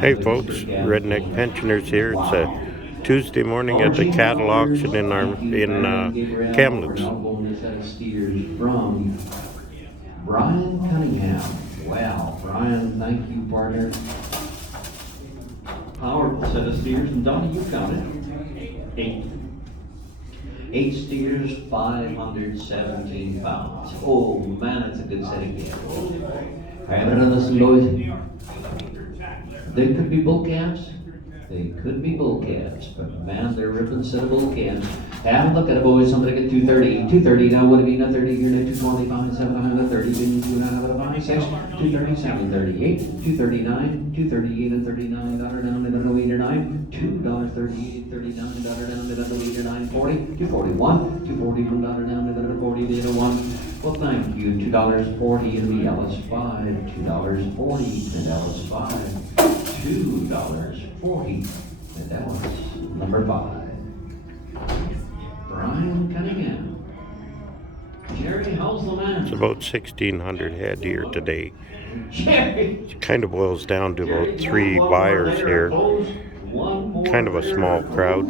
Hey folks, Redneck Pensioners here. It's a Tuesday morning at the cattle auction in Kamloops. Outgoing set of steers from Brian Cunningham. Well, Brian, thank you, partner. Powerful set of steers, and Donnie, you counted 8. 8 steers, 517 pounds. Oh man, that's a good set of calves. I have another some boys. They could be bull calves. They could be bull calves, but man, they're ripping set of bull calves. Have a look at it, boys. Somebody get 230. 230 now would have been a 30 here, 225, 730, 2 out of a 5, 6, 230, 738, 239, 238 and 39, dollar down to the leader 9, $2.38, 39, dollar down to the leader 940, 241, 241, dollar down to the 40, the 1. Well, thank you. $2.40 in the Ellis 5, $2.40 in Ellis 5, $2.40 in Ellis number 5. Brian Cunningham. Jerry, how's the man? It's about 1,600 head here today. Jerry! It kind of boils down to about 3 buyers here. Kind of a small crowd.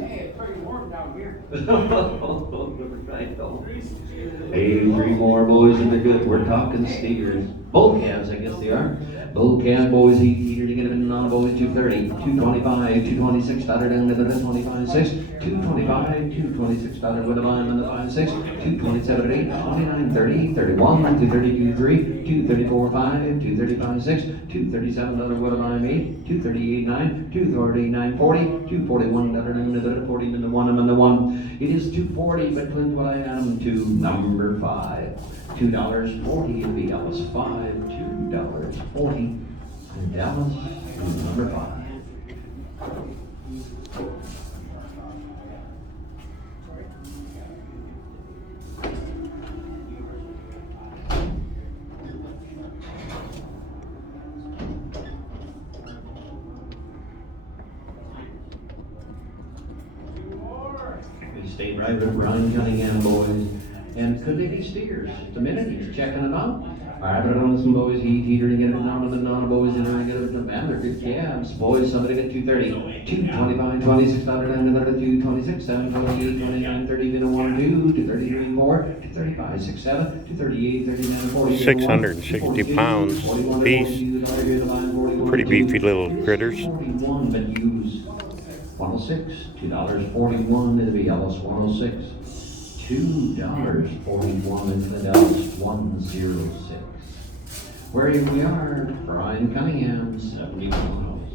Hey, 3 more boys and they're good. We're talking steers. Bull calves, I guess they are. Bull calf boys, heater to get them in non-boys, 230, 225, 226, dollar down to the 25, 6, 225, 226, dollar with a line on the 5, 6, 227, 8, 29, 30, 31, 232, 3, 234, 5, 235, 6, 237, dollar with a line 8, 238, 9, 239, 40, 241, dollar down to the 40, and the 1, I'm on the 1. It is 240, but Clint, what I am to number 5. $2.40 in the Ellis 5, $2.40 in Dallas number 5. We stayed right with Brian Cunningham, boys. And could they be steers? Just a minute, he's checking them out. All right, but on some boys, heater to get it down to the non-boys, and I get it to man, they're good calves. Boys, somebody get 230, 225, 26, dollar down to the 226, 7, 28, 29, 30, bit of 1, 2, 233, 4, 235, 6, 7, 238, 39, 40, 660 pounds apiece. Pretty beefy little critters. 41, but use 106, $2.41 it'll be Ellis 106. $2.41 in the Dallas 106. Where we are, Brian Cunningham, 71 holes.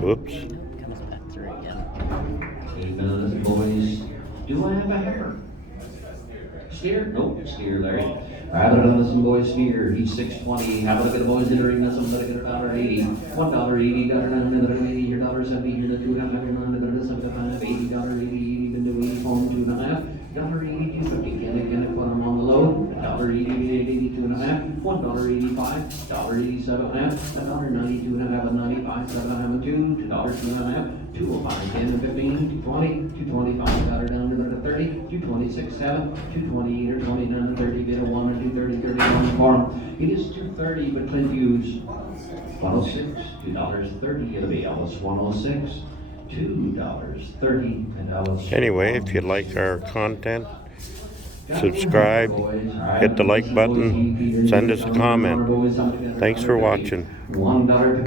Whoops. Comes back through again. Hey, fellas, boys, do I have a hair? Steer? Nope, steer, Larry. Rabbit on some boys steer. He's 620. Have a look at the boys entering this. I'm gonna get $1.80. $1.80. $1.80. Your $1.70. Here the $2.5. $1.75. $80. $80. Even to 80 home $2.5. $1.80. $2.50. Can I put them on the load? $1.80. $82.5. $1.85. $1.87.5. $1.92.5. $1.95. $7.5. $2.2.5. 205, 10 and 15, 220, 225, got her down to the 30, 226, 7, 228 or 29, 30, bit of 1 or 230, 31 for them. It is 230, but Clint Hughes, 106, $2.30, it'll be Ellis 106, $2.30, and Ellis. Anyway, if you like our content, subscribe, hit the like button, send us a comment. Thanks for watching. $1.